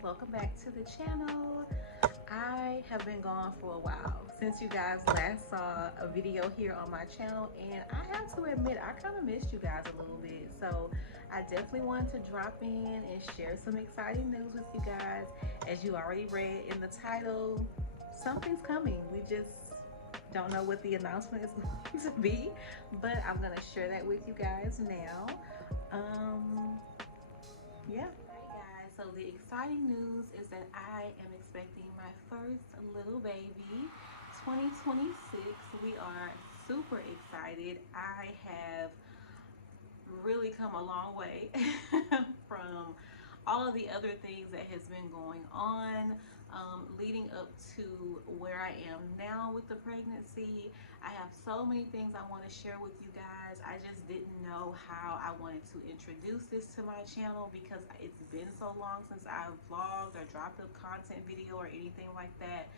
welcome back to the channel. I have been gone for a while since you guys last saw a video here on my channel, and I have to admit I kind of missed you guys a little bit, so I definitely wanted to drop in and share some exciting news with you guys. As you already read in the title, something's coming. We just don't know what the announcement is going to be, but I'm going to share that with you guys now. Yeah. Hey guys, so the exciting news is that I am expecting my first little baby 2026. We are super excited. I have really come a long way from all of the other things that has been going on leading up to where I am now with the pregnancy. I have so many things I want to share with you guys. I just didn't know how I wanted to introduce this to my channel because it's been so long since I've vlogged or dropped a content video or anything like that.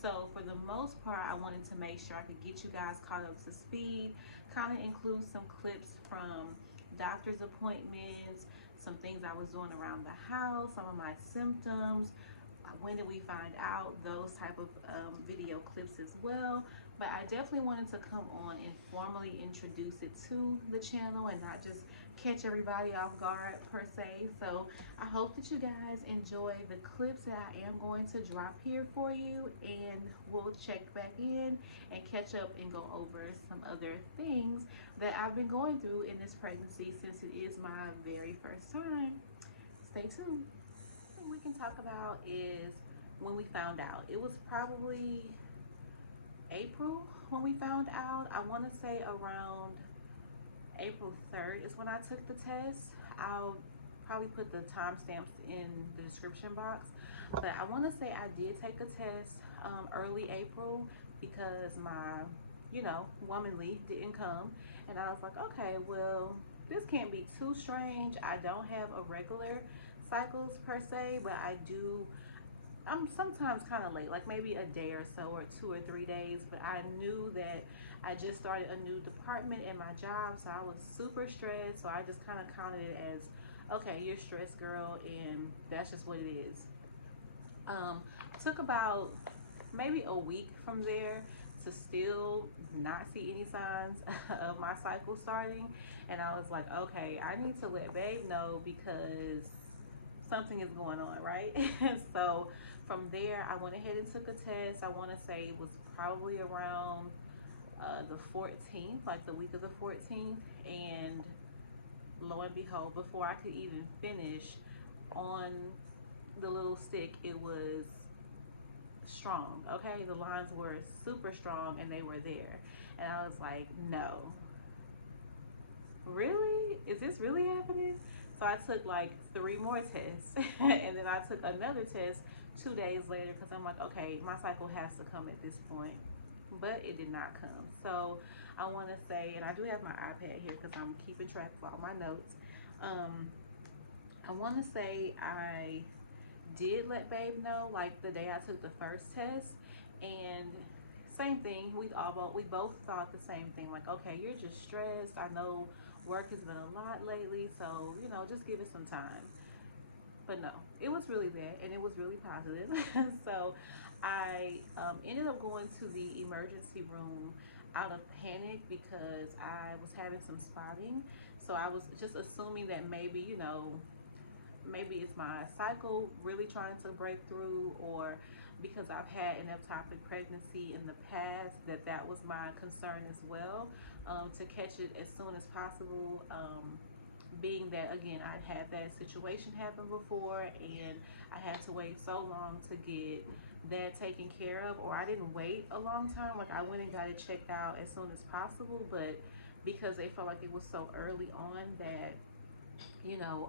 So for the most part, I wanted to make sure I could get you guys caught up to speed, kind of include some clips from doctor's appointments, some things I was doing around the house, some of my symptoms, when did we find out, those type of video clips as well. But I definitely wanted to come on and formally introduce it to the channel and not just catch everybody off guard per se. So I hope that you guys enjoy the clips that I am going to drop here for you, and we'll check back in and catch up and go over some other things that I've been going through in this pregnancy since it is my very first time. Stay tuned. Thing we can talk about is when we found out. It was probably April when we found out. I want to say around April 3rd is when I took the test. I'll probably put the timestamps in the description box, but I want to say I did take a test early April because my, womanly didn't come, and I was like, okay, well, this can't be too strange. I don't have irregular cycles per se, but I'm sometimes kind of late, like maybe a day or so or 2 or 3 days. But I knew that I just started a new department in my job, so I was super stressed. So I just kind of counted it as, okay, you're stressed, girl, and that's just what it is. Took about maybe a week from there to still not see any signs of my cycle starting, and I was like, okay, I need to let babe know because something is going on, right? So from there I went ahead and took a test. I want to say it was probably around the 14th, like the week of the 14th, and lo and behold, before I could even finish on the little stick, it was strong. Okay, the lines were super strong and they were there, and I was like, no, really, is this really happening? So I took like 3 more tests and then I took another test 2 days later because I'm like, okay, my cycle has to come at this point, but it did not come. So I want to say, and I do have my iPad here because I'm keeping track of all my notes. I want to say I did let babe know like the day I took the first test, and same thing, we both thought the same thing, like, okay, you're just stressed. I know work has been a lot lately, so just give it some time. But no, it was really that, and it was really positive. So I ended up going to the emergency room out of panic because I was having some spotting. So I was just assuming that maybe it's my cycle really trying to break through, or because I've had an ectopic pregnancy in the past, that was my concern as well, to catch it as soon as possible, being that, again, I'd had that situation happen before and I had to wait so long to get that taken care of. Or I didn't wait a long time, like I went and got it checked out as soon as possible, but because they felt like it was so early on that,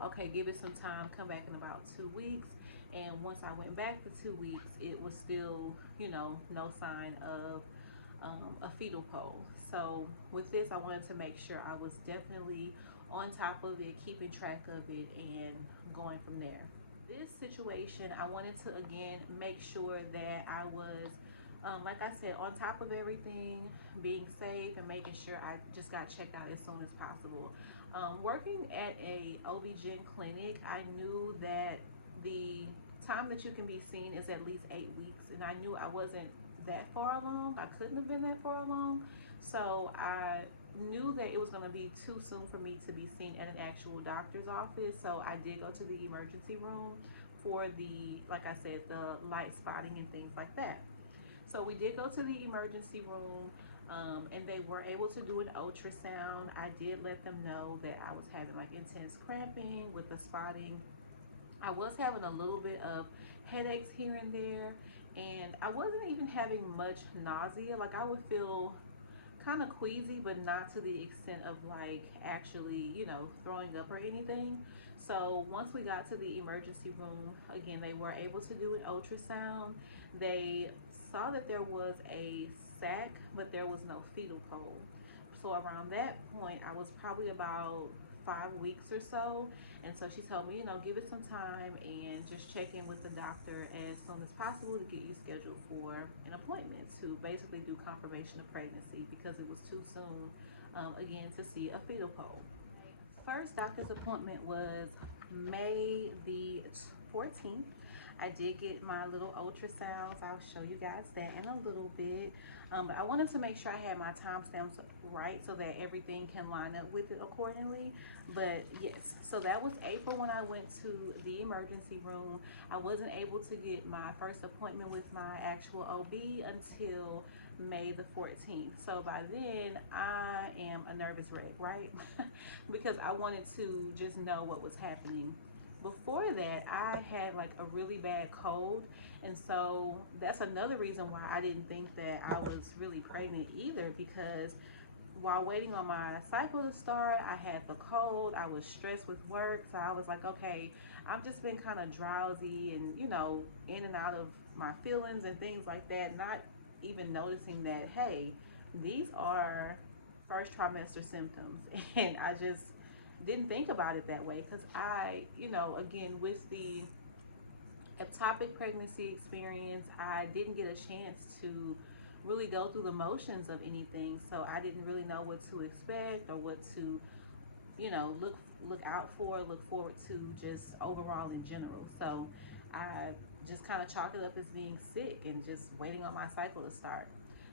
okay, give it some time, come back in about 2 weeks. And once I went back for 2 weeks, it was still, no sign of a fetal pole. So with this, I wanted to make sure I was definitely on top of it, keeping track of it, and going from there. This situation, I wanted to again make sure that I was, like I said, on top of everything, being safe and making sure I just got checked out as soon as possible. Working at a OB-GYN clinic, I knew that the time that you can be seen is at least 8 weeks, and I knew I wasn't that far along. I couldn't have been that far along, so I knew that it was going to be too soon for me to be seen at an actual doctor's office. So I did go to the emergency room for the, like I said, the light spotting and things like that. So we did go to the emergency room, and they were able to do an ultrasound. I did let them know that I was having like intense cramping with the spotting. I was having a little bit of headaches here and there, and I wasn't even having much nausea. Like I would feel kind of queasy, but not to the extent of like actually, throwing up or anything. So once we got to the emergency room, again, they were able to do an ultrasound. They saw that there was a sac, but there was no fetal pole. So around that point, I was probably about 5 weeks or so. And so she told me, give it some time and just check in with the doctor as soon as possible to get you scheduled for an appointment to basically do confirmation of pregnancy because it was too soon, again, to see a fetal pole. First doctor's appointment was May the 14th. I did get my little ultrasounds. I'll show you guys that in a little bit. But I wanted to make sure I had my timestamps right so that everything can line up with it accordingly. But yes, so that was April when I went to the emergency room. I wasn't able to get my first appointment with my actual OB until May the 14th. So by then I am a nervous wreck, right? Because I wanted to just know what was happening. Before that, I had like a really bad cold, and so that's another reason why I didn't think that I was really pregnant either, because while waiting on my cycle to start, I had the cold. I was stressed with work, so I was like, okay, I've just been kind of drowsy and in and out of my feelings and things like that, not even noticing that, hey, these are first trimester symptoms. And I just didn't think about it that way because I, again, with the ectopic pregnancy experience, I didn't get a chance to really go through the motions of anything. So I didn't really know what to expect or what to, look out for, look forward to, just overall in general. So I just kind of chalked it up as being sick and just waiting on my cycle to start.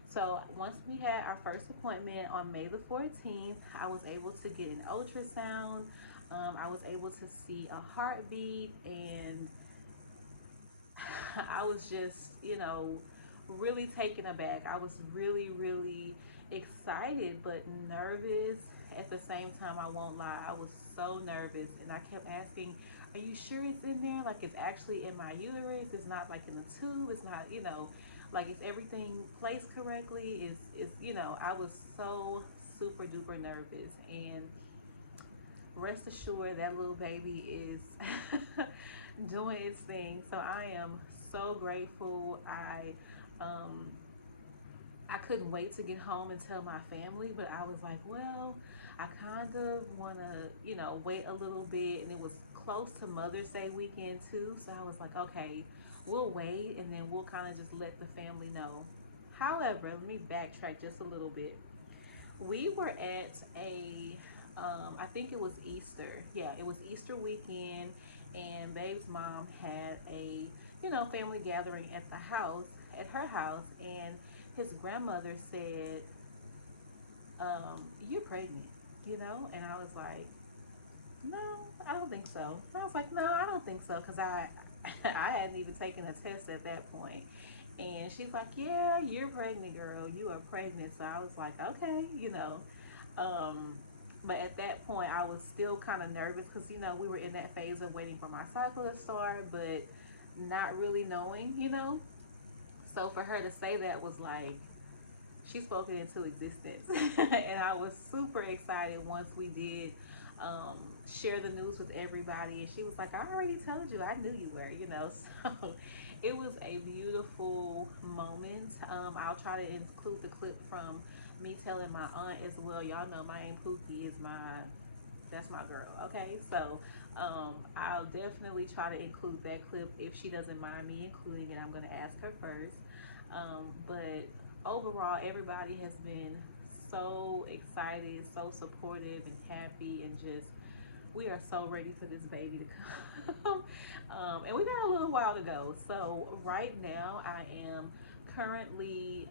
So once we had our first appointment on May the 14th, I was able to get an ultrasound. I was able to see a heartbeat, and I was just, really taken aback. I was really, really excited, but nervous at the same time. I won't lie. I was so nervous, and I kept asking, are you sure it's in there? Like it's actually in my uterus. It's not like in the tube. It's not, like is everything placed correctly? I was so super duper nervous, and rest assured that little baby is doing its thing. So I am so grateful. I couldn't wait to get home and tell my family, but I was like, well, I kind of want to, wait a little bit. And it was close to Mother's Day weekend too. So I was like, okay, we'll wait and then we'll kind of just let the family know. However, let me backtrack just a little bit. We were at I think it was Easter. Yeah, it was Easter weekend, and Babe's mom had a, family gathering at her house, and his grandmother said, you're pregnant, and I was like, no, I don't think so. And I was like, no, I don't think so, because I hadn't even taken a test at that point. And she's like, yeah, you're pregnant, girl. You are pregnant. So I was like, okay, But at that point, I was still kind of nervous because, we were in that phase of waiting for my cycle to start, but not really knowing. So for her to say that was like, she spoke it into existence. And I was super excited once we did share the news with everybody. And she was like, I already told you, I knew you were. So it was a beautiful moment. I'll try to include the clip from me telling my aunt as well. Y'all know my Aunt Pookie is that's my girl. Okay, so I'll definitely try to include that clip if she doesn't mind me including it. I'm going to ask her first. But overall, everybody has been so excited, so supportive and happy, and just we are so ready for this baby to come. And we got a little while to go. So right now I am currently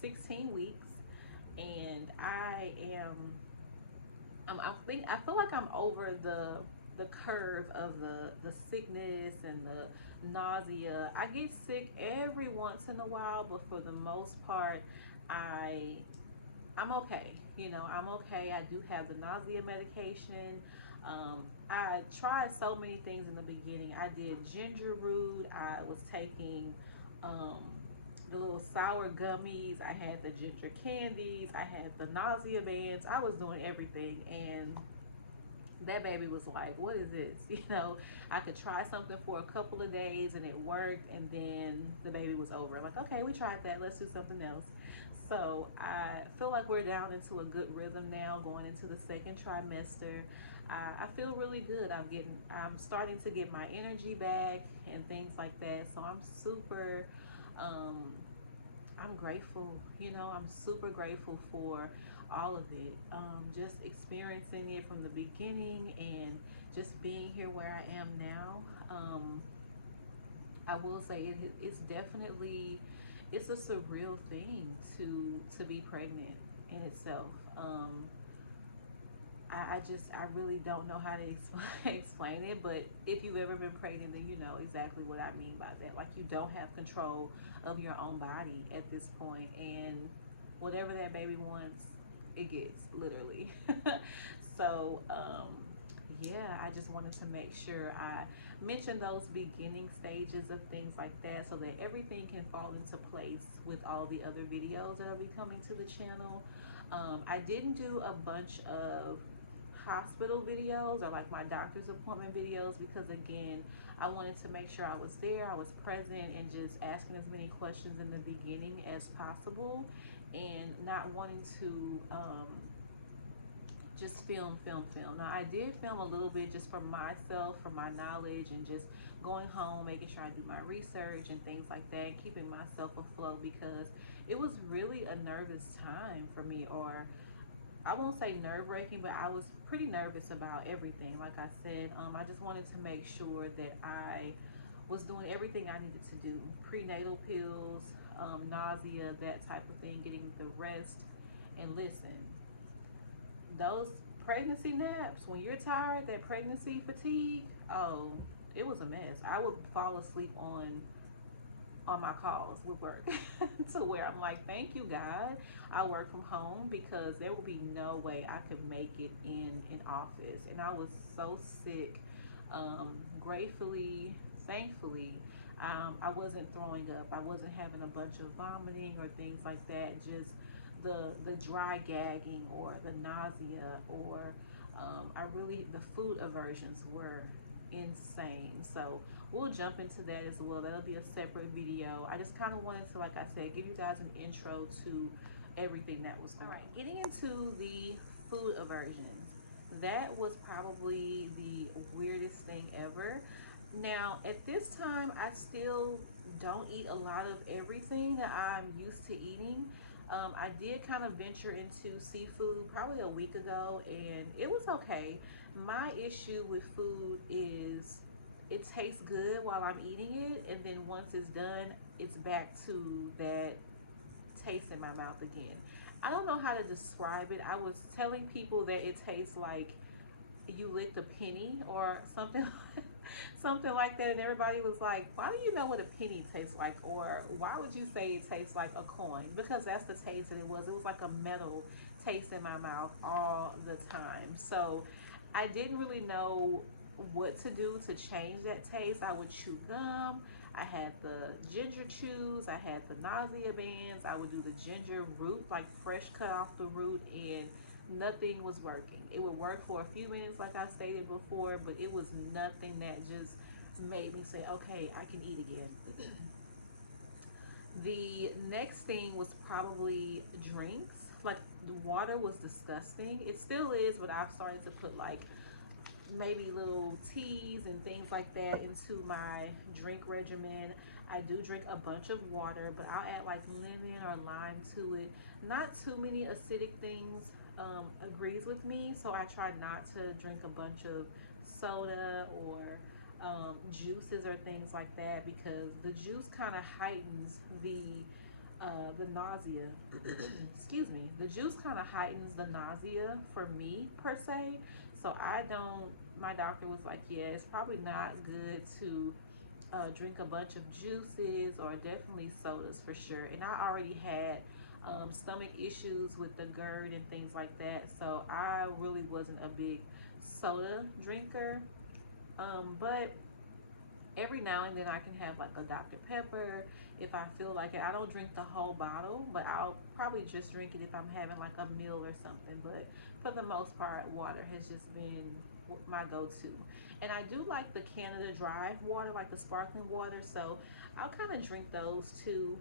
16 weeks, and I feel like I'm over the curve of the sickness and the nausea. I get sick every once in a while, but for the most part, I I'm okay. You know, I'm okay. I do have the nausea medication. I tried so many things in the beginning. I did ginger root. I was taking um, the little sour gummies. I had the ginger candies. I had the nausea bands. I was doing everything, and that baby was like, what is this? You know, I could try something for a couple of days and it worked, and then the baby was over. I'm like, okay, we tried that, let's do something else. So I feel like we're down into a good rhythm now, going into the second trimester. I feel really good. I'm starting to get my energy back and things like that. So I'm super um, I'm grateful. You know, I'm super grateful for all of it. Just experiencing it from the beginning and just being here where I am now. I will say it's definitely it's a surreal thing to be pregnant in itself. I really don't know how to explain it, but if you've ever been pregnant, then you know exactly what I mean by that. Like, you don't have control of your own body at this point, and whatever that baby wants, it gets, literally. So, yeah, I just wanted to make sure I mention those beginning stages of things like that so that everything can fall into place with all the other videos that will be coming to the channel. I didn't do a bunch of hospital videos or like my doctor's appointment videos because, again, I wanted to make sure I was there, I was present, and just asking as many questions in the beginning as possible, and not wanting to just film. Now, I did film a little bit just for myself, for my knowledge, and just going home, making sure I do my research and things like that, keeping myself afloat, because it was really a nervous time for me, or I won't say nerve-wracking, but I was pretty nervous about everything. Like I said, I just wanted to make sure that I was doing everything I needed to do. Prenatal pills, nausea, that type of thing, getting the rest. And listen, those pregnancy naps, when you're tired, that pregnancy fatigue, oh, it was a mess. I would fall asleep on my calls with work to where I'm like, thank you, God, I work from home, because there will be no way I could make it in an office. And I was so sick. Gratefully, thankfully, I wasn't throwing up. I wasn't having a bunch of vomiting or things like that. Just the dry gagging or the nausea, or the food aversions were insane. So we'll jump into that as well. That'll be a separate video. I just kind of wanted to, like I said, give you guys an intro to everything that was going on. All right, getting into the food aversions. That was probably the weirdest thing ever. Now, at this time, I still don't eat a lot of everything that I'm used to eating. I did kind of venture into seafood probably a week ago, and it was okay. My issue with food is it tastes good while I'm eating it, and then once it's done, it's back to that taste in my mouth again. I don't know how to describe it. I was telling people that it tastes like you licked a penny or something, something like that, and everybody was like, why do you know what a penny tastes like, or why would you say it tastes like a coin? Because that's the taste that it was like a metal taste in my mouth all the time. So I didn't really know what to do to change that taste. I would chew gum. I had the ginger chews. I had the nausea bands. I would do the ginger root, like fresh cut off the root, and nothing was working. It would work for a few minutes, like I stated before, but it was nothing that just made me say, okay, I can eat again. The next thing was probably drinks. Like, the water was disgusting. It still is, but I've started to put like maybe little teas and things like that into my drink regimen. I do drink a bunch of water, but I'll add like lemon or lime to it. Not too many acidic things agrees with me, so I try not to drink a bunch of soda or juices or things like that, because the juice kind of heightens the nausea. Excuse me. The juice kind of heightens the nausea for me per se. So I don't. My doctor was like, yeah, it's probably not good to drink a bunch of juices or definitely sodas for sure. And I already had stomach issues with the GERD and things like that, so I really wasn't a big soda drinker. But every now and then I can have like a Dr. Pepper if I feel like it. I don't drink the whole bottle, but I'll probably just drink it if I'm having like a meal or something. But for the most part, water has just been my go-to. And I do like the Canada Dry water, like the sparkling water, so I'll kind of drink those too.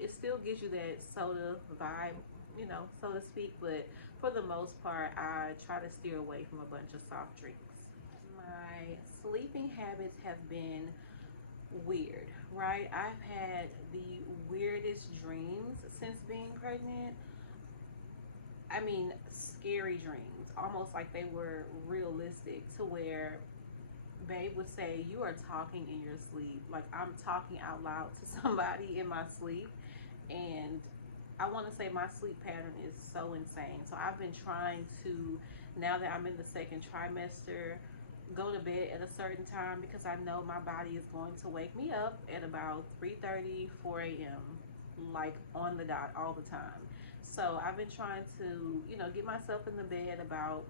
It still gives you that soda vibe, so to speak, but for the most part, I try to steer away from a bunch of soft drinks. My sleeping habits have been weird, right? I've had the weirdest dreams since being pregnant. I mean, scary dreams, almost like they were realistic, to where Babe would say, "You are talking in your sleep." Like I'm talking out loud to somebody in my sleep. And I want to say my sleep pattern is so insane. So I've been trying to, now that I'm in the second trimester, go to bed at a certain time, because I know my body is going to wake me up at about 3:30, 4 a.m., like on the dot all the time. So I've been trying to, get myself in the bed about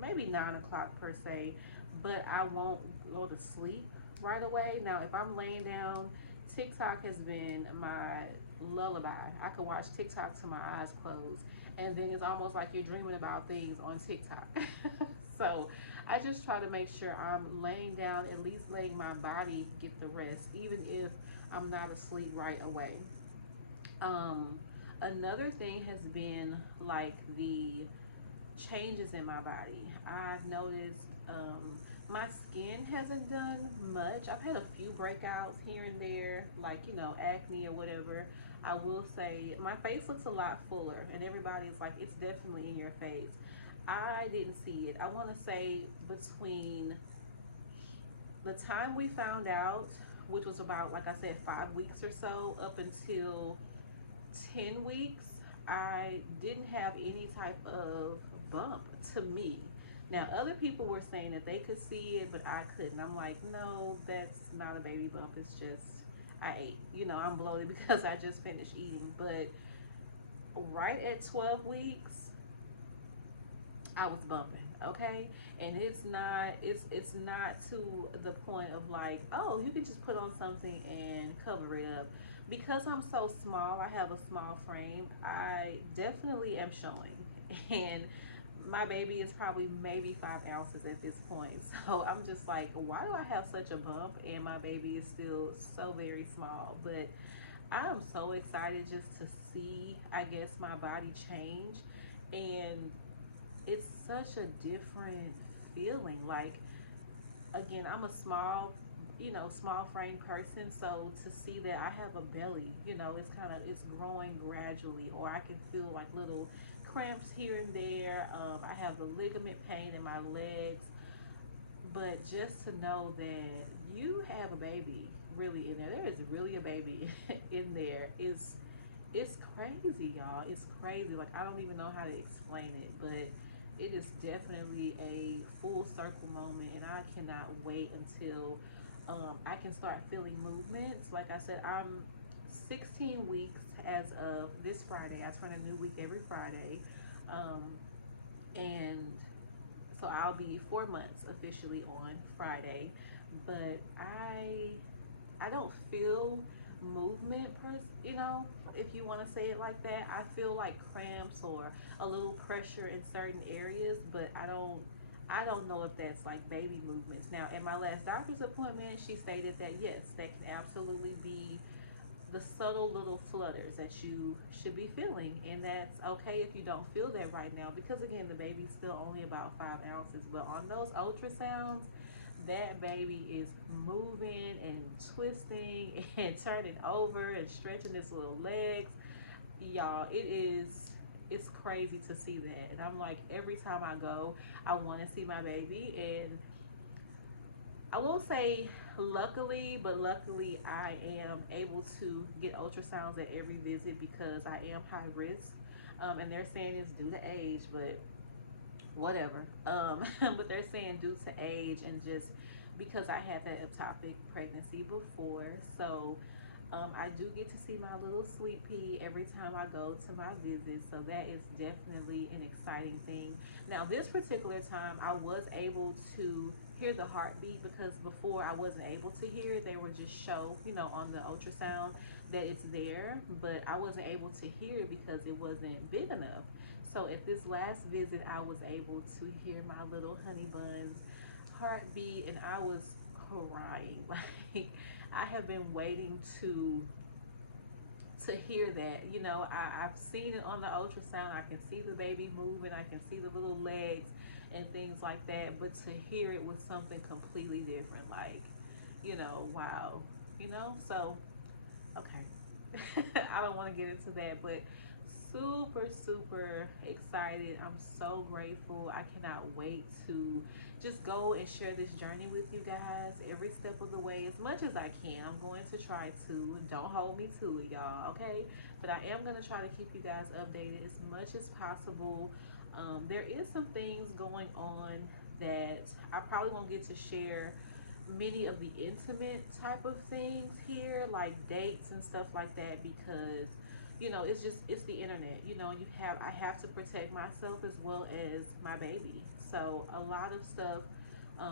maybe 9 o'clock per se, but I won't go to sleep right away. Now, if I'm laying down, TikTok has been my lullaby. I can watch TikTok till my eyes close, and then it's almost like you're dreaming about things on TikTok. So I just try to make sure I'm laying down, at least letting my body get the rest, even if I'm not asleep right away. Um, Another thing has been like the changes in my body. I've noticed my skin hasn't done much. I've had a few breakouts here and there, like, acne or whatever. I will say my face looks a lot fuller, and everybody's like, it's definitely in your face. I didn't see it. I want to say between the time we found out, which was about, like I said, 5 weeks or so, up until 10 weeks, I didn't have any type of bump to me. Now, other people were saying that they could see it, but I couldn't. I'm like, no, that's not a baby bump. It's just, I ate. I'm bloated because I just finished eating. But right at 12 weeks, I was bumping, okay? And it's not to the point of like, oh, you could just put on something and cover it up. Because I'm so small, I have a small frame, I definitely am showing. And my baby is probably maybe 5 ounces at this point. So I'm just like, why do I have such a bump and my baby is still so very small? But I'm so excited just to see, I guess, my body change. And it's such a different feeling. Like, again, I'm a small frame person, so to see that I have a belly, it's growing gradually, or I can feel like little cramps here and there. I have the ligament pain in my legs, but just to know that you have a baby really in there is really a baby in there, is it's crazy, y'all. It's crazy. Like, I don't even know how to explain it, but it is definitely a full circle moment, and I cannot wait until I can start feeling movements. Like I said, I'm 16 weeks as of this Friday. I turn a new week every Friday. Um, and so I'll be 4 months officially on Friday. But I don't feel movement if you want to say it like that. I feel like cramps or a little pressure in certain areas, but I don't know if that's like baby movements. Now, at my last doctor's appointment, she stated that yes, that can absolutely be the subtle little flutters that you should be feeling, and that's okay if you don't feel that right now, because again, the baby's still only about 5 ounces. But on those ultrasounds, that baby is moving and twisting and turning over and stretching his little legs. Y'all, it's crazy to see that. And I'm like, every time I go, I want to see my baby. And I will say luckily, but luckily I am able to get ultrasounds at every visit because I am high risk. And they're saying it's due to age, but whatever. But they're saying due to age and just because I had that ectopic pregnancy before. So I do get to see my little sweet pea every time I go to my visits, so that is definitely an exciting thing. Now, this particular time, I was able to hear the heartbeat because before I wasn't able to hear it. They were just show, on the ultrasound that it's there, but I wasn't able to hear it because it wasn't big enough. So at this last visit, I was able to hear my little honey bun's heartbeat, and I was crying. Like, I have been waiting to hear that. I've seen it on the ultrasound. I can see the baby moving. I can see the little legs and things like that. But to hear it was something completely different. Like, wow. So, okay. I don't want to get into that, but super, super excited. I'm so grateful. I cannot wait to just go and share this journey with you guys every step of the way as much as I can. I'm going to try to. Don't hold me to it, y'all, okay? But I am going to try to keep you guys updated as much as possible. There is some things going on that I probably won't get to share many of the intimate type of things here, like dates and stuff like that, because it's the internet. I have to protect myself as well as my baby. So a lot of stuff,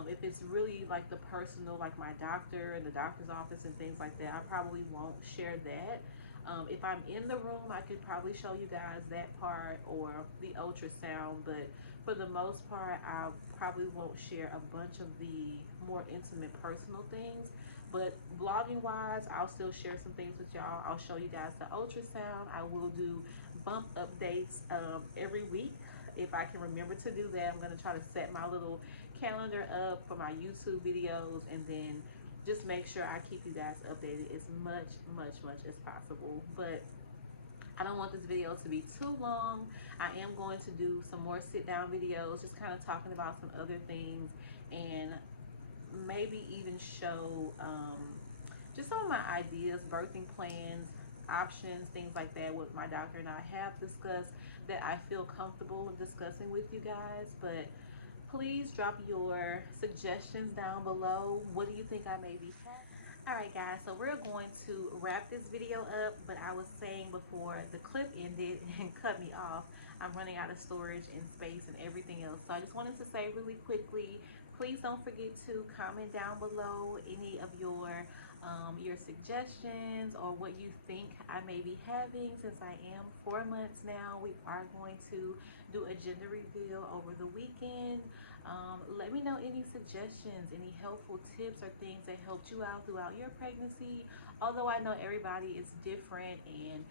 if it's really like the personal, like my doctor and the doctor's office and things like that, I probably won't share that. If I'm in the room, I could probably show you guys that part or the ultrasound, but for the most part, I probably won't share a bunch of the more intimate personal things. But blogging wise, I'll still share some things with y'all. I'll show you guys the ultrasound. I will do bump updates every week. If I can remember to do that, I'm going to try to set my little calendar up for my YouTube videos, and then just make sure I keep you guys updated as much as possible. But I don't want this video to be too long. I am going to do some more sit down videos, just kind of talking about some other things, and maybe even show just some of my ideas, birthing plans, options, things like that, what my doctor and I have discussed that I feel comfortable discussing with you guys. But please drop your suggestions down below. What do you think I may be having? All right, guys, so we're going to wrap this video up, but I was saying before the clip ended and cut me off, I'm running out of storage and space and everything else. So I just wanted to say really quickly, please don't forget to comment down below any of your suggestions or what you think I may be having. Since I am 4 months now, we are going to do a gender reveal over the weekend. Let me know any suggestions, any helpful tips or things that helped you out throughout your pregnancy. Although I know everybody is different and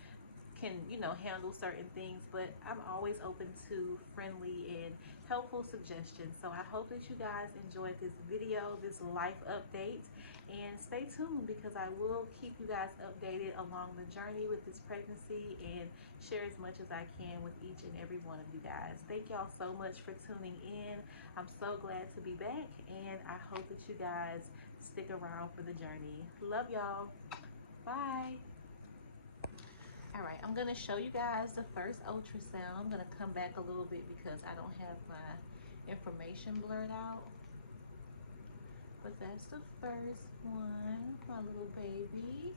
can handle certain things, but I'm always open to friendly and helpful suggestions. So I hope that you guys enjoyed this video, this life update, and stay tuned because I will keep you guys updated along the journey with this pregnancy and share as much as I can with each and every one of you guys. Thank y'all so much for tuning in. I'm so glad to be back, and I hope that you guys stick around for the journey. Love y'all. Bye. All right, I'm gonna show you guys the first ultrasound. I'm gonna come back a little bit because I don't have my information blurred out. But that's the first one, my little baby.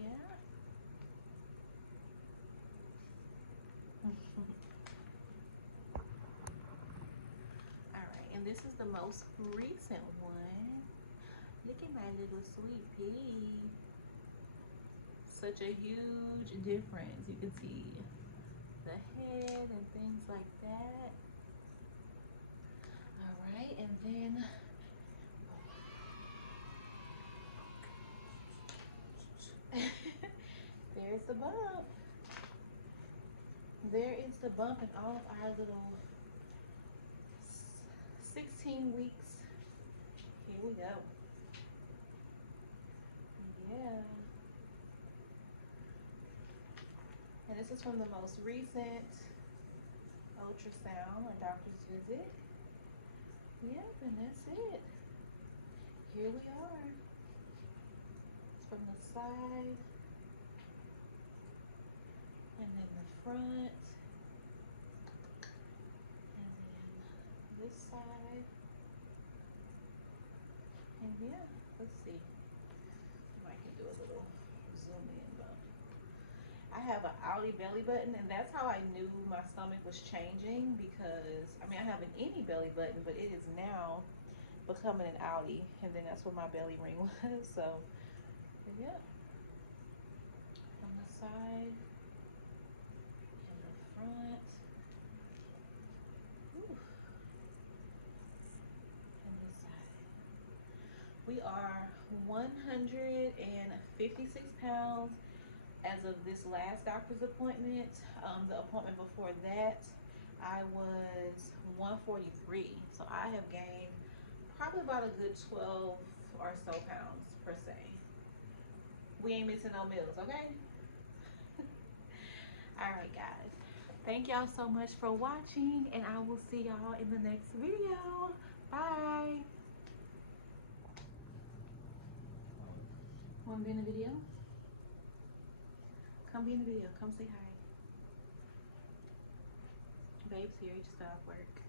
Yeah. All right, and this is the most recent one. Look at my little sweet pea. Such a huge difference. You can see the head and things like that. All right, and then there's the bump. There is the bump and all of our little 16 weeks. Here we go. Yeah. And this is from the most recent ultrasound or doctor's visit. Yep, and that's it. Here we are. It's from the side. And then the front. And then this side. And yeah, let's see. I can do a little zoom in, but I have an outie belly button, and that's how I knew my stomach was changing, because I mean I have an any belly button, but it is now becoming an outie, and then that's what my belly ring was. So yeah, from the side and the front. Ooh. And this side. We are 156 pounds as of this last doctor's appointment. The appointment before that, I was 143. So I have gained probably about a good 12 or so pounds per se. We ain't missing no meals, okay? All right, guys. Thank y'all so much for watching, and I will see y'all in the next video. Bye. Want to be in the video? Come be in the video. Come say hi. Babe's here. He just got off work.